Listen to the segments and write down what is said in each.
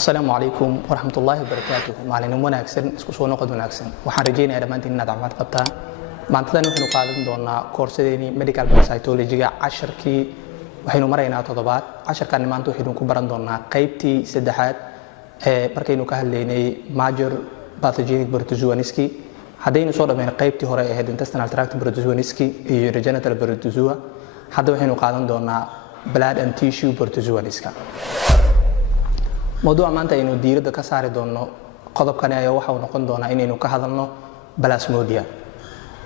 السلام عليكم ورحمة الله وبركاته. معلن wanaagsan isku soo noqod wanaagsan. Waxaan rajeynayaa dhamaantiin inaad caafimaad qabtaan. Maantadan waxaanu qaadan doonaa koorsadeeni medical cytology-ga casharkii waxaynu maraynaa toddobaad. Casharkan maanta waxaynu ku baran doonaa qaybtii saddexaad markaynu ka hadlaynay major pathogenic protozooniski. Haddaynu soo dhameeyay qaybtii hore ee intestinal tract protozooniski iyo genital protozoa, hadda waxaynu qaadan doonaa blood and tissue protozooniska. موضوع maanta aynu diiradda ka saari doono qodobkan ayaa waxa uu noqon doonaa inaynu ka hadalno plasmodium.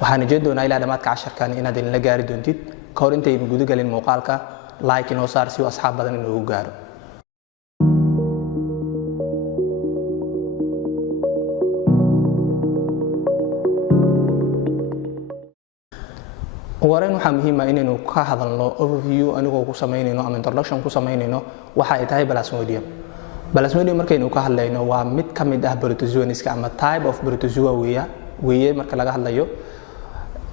waxaan jeed doonaa ilaa dhamaadka casharkan inaad la gaari doontid ka hor intaynu gudu galin muuqaalka like inoo saar si asxaab badan inuu gaaro. wareen waxa muhiim ah inaynu ka hadalno overview anigoo ku sameynayno ama introduction ku sameynayno waxa ay tahay plasmodium. Plasmodium markaynu ka hadlayno waa mid ka mid ah protozooniska ama type of protozoa weeye marka laga hadlayo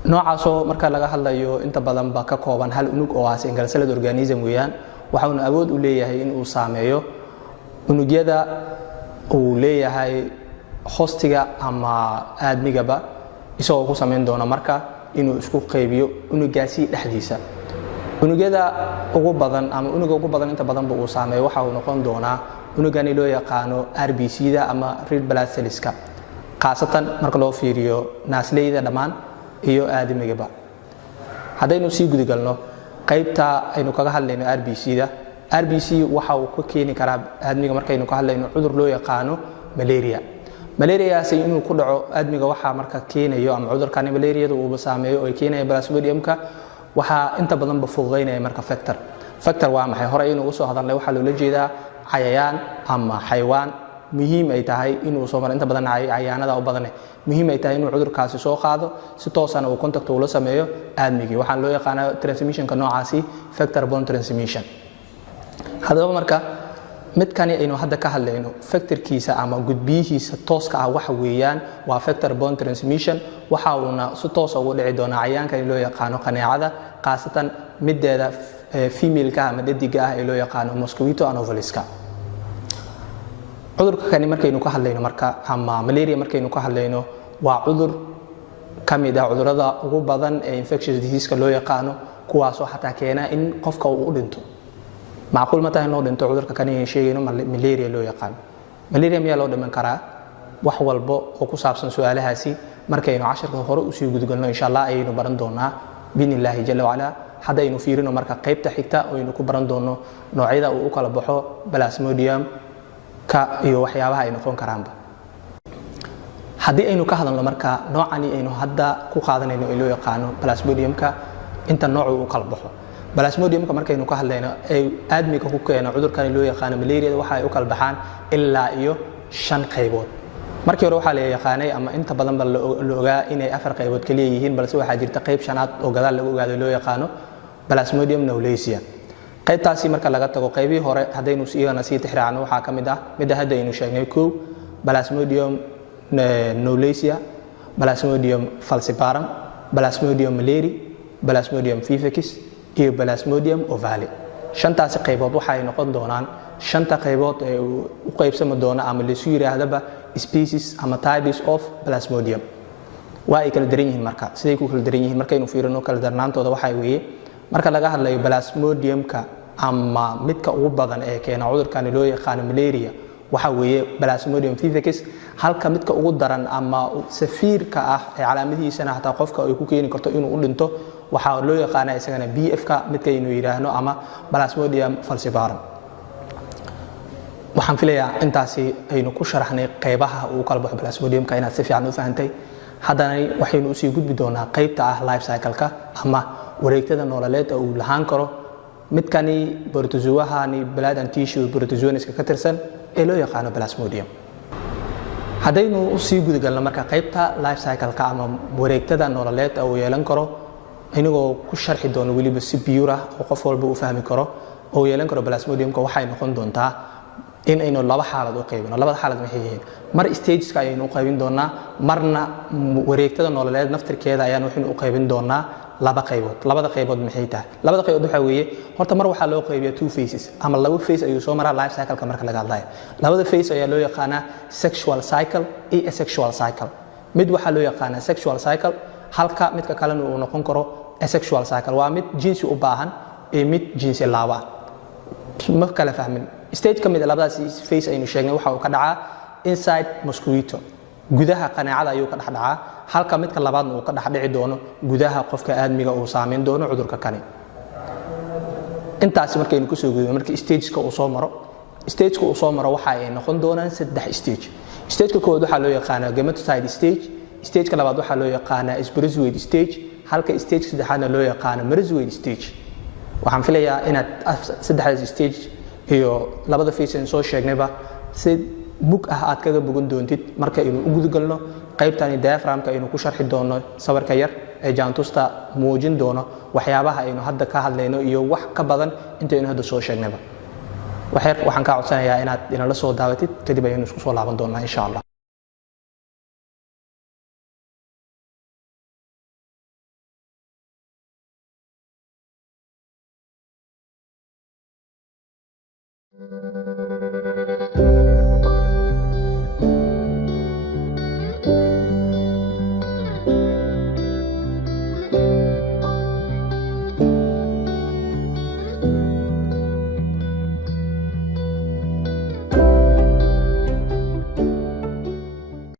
noocaasoo marka laga hadlayo inta badan ba ka kooban hal unug oo ah single celled organism weeyaan. waxa uu awood u leeyahay in uu saameeyo unugyada uu leeyahay hostiga ama aadmigaba isagoo ku sameyn doona marka inuu isku qaybiyo unugaasi dhexdiisa. unugyada ugu badan ama unuga ugu badan inta badan uu saameeyo waxa uu noqon doonaa unugani loo yaqaano RBC-da ama red blood cells-ka qaasatan marka loo fiiriyo naasleyda dhamaan iyo aadamigaba. haddaynu sii guda galno qaybta aynu kaga hadlayno RBC-da, RBC waxa uu ka keeni karaa aadmiga markaynu ka hadlayno cudur loo yaqaano malaria. malaria inuu ku dhaco aadmiga waxa marka keenayo ama cudurkan malaria-da uu saameeyo oo keenaya plasmodium-ka waxa inta badan ba fududeynaya marka factor waa maxay hore inuu u soo hadalnay waxa loo jeedaa cayayaan ama xayawaan muhiim ay tahay inuu soo mar inta badan cayayaanada u badan muhiim ay tahay inuu cudurkaasi soo qaado si toosan uu contact ula sameeyo aadmigi. waxaan loo yaqaanaa transmission-ka noocaasi factor borne transmission. haddaba marka midkani aynu hadda ka hadlayno factorkiisa ama gudbiyihiisa tooska ah waxa weeyaan waa factor borne transmission. waxa uuna si toos ugu dhici doona cayayaankan loo yaqaano qaneecada qaasatan mideeda female-ka ama dhediga ah ee loo yaqaano mosquito anopheles-ka. cudurka kani markaynu ka hadlayno marka ama malaria markaynu ka hadlayno waa cudur kamid ah cudurada ugu badan ee infectious disease-ka loo yaqaano kuwaasoo xataa keena in qofka uu u dhinto. macquul ma tahay inuu dhinto cudurka kani ee sheegayno malaria loo yaqaano. malaria miyaa loo dhiman karaa? wax walba oo ku saabsan su'aalahaasi markaynu casharka hore u sii gudgalno insha Allah ayaynu baran doonaa biidhnillaahi jalla wa ala. haddaynu fiirino marka qaybta xigta oo aynu ku baran doono noocyada uu u kala baxo plasmodium ka iyo waxyaabaha ay noqon karaanba. haddii aynu ka hadalno marka noocani aynu hadda ku qaadanayno ee loo yaqaano plasmodium-ka inta nooc uu kala baxo. plasmodium-ka markaynu ka hadlayno ay aadmiga ku keeno cudurkan loo yaqaano malaria waxa ay u kala baxaan ilaa iyo 5 qaybood. markii hore waxa la yaqaanay ama inta badan la ogaa inay 4 qaybood kaliya yihiin balse waxa jirta qayb shanaad oo gadaal lagu ogaado loo yaqaano plasmodium knowlesia. qaybtaasi marka laga tago qaybii hore haddaynu siiyana sii tixraacno waxa kamid ah mid hadda aynu sheegnay plasmodium knowlesia, plasmodium falciparum, plasmodium malari, plasmodium vivacis iyo plasmodium ovale. shantaasi qaybood waxa ay noqon doonaan shanta qaybood ee u qaybsama doona ama la soo yiraahdaba species ama types of plasmodium. waa ay kala daran yihiin marka siday ku kala daran yihiin markaynu fiirino kala darnaantooda waxa weeye marka laga hadlayo plasmodium-ka ama midka ugu badan ee keena cudurkan loo yaqaano malaria waxa weeye plasmodium vivacis. halka midka ugu daran ama safiirka ah ee calaamadihiisana hataa qofka ay ku keeni karto inuu u dhinto waxa loo yaqaanaa isagana BF-ka midka aynu yiraahno ama plasmodium falciparum. waxaan filayaa intaasi aynu ku sharaxnay qaybaha uu kala baxo plasmodium-ka inaad si fiican u fahantay. haddana waxaynu u sii gudbi doonaa qaybta ah life cycle-ka ama wareegtada nololeed oo uu lahaan karo midkani protozoahani blood and tissue protozooniska ka tirsan ee loo yaqaano plasmodium. haddaynu u sii guda galno marka qaybta life cycle-ka ama wareegtada nololeed oo yeelan karo inagoo ku sharxi doono waliba si pure ah oo qof walba uu fahmi karo oo yeelan karo plasmodium-ka waxay noqon doontaa in aynu laba xaalad u qaybino. labada xaalad maxay yihiin? mar stages-ka ayaynu u qaybin doonaa marna wareegtada nololeed naftirkeeda ayaan waxaynu u qaybin doonaa laba qaybood labada qaybood maxay tahay labada qaybood waxa weeye horta mar waxa loo qaybiyaa two phases ama laba phase ayuu soo maraa life cycle marka laga hadlayo labada phase ayaa loo yaqaanaa sexual cycle iyo asexual cycle mid waxa loo yaqaanaa sexual cycle halka midka kalena uu noqon karo asexual cycle waa mid jinsi u baahan iyo mid jinsi laaba ma kala fahmin stage kamid labadaas phase aynu sheegnay waxa uu ka dhacaa inside mosquito gudaha qanaacada ayuu ka dhaxdhacaa halka midka labaadna uu ka dhaxdhici doono gudaha qofka aadmiga uu saameyn doono cudurka kani intaas markaynu ku soo gudubno markii stageka uu soo maro waxa ay noqon doonaan saddex stageka koowaad waxa loo yaqaanaa gametocide stageka labaad waxa loo yaqaanaa spermatozoid stage halka stage saddexaadna loo yaqaano merozoid stage waxaan filayaa inaad saddexdaas stage iyo labada phase aan soo sheegnayba si mug ah aad kaga bogan doontid marka aynu u gudgalno qaybtani diaphragmka aynu ku sharxi doono sawirka yar ee jaantusta muujin doono waxyaabaha aynu hadda ka hadlayno iyo wax ka badan intaynu hadda soo sheegnayba waxaan ka codsanayaa inaad inala soo daawatid kadib aynu isku soo laaban doonaa insha Allah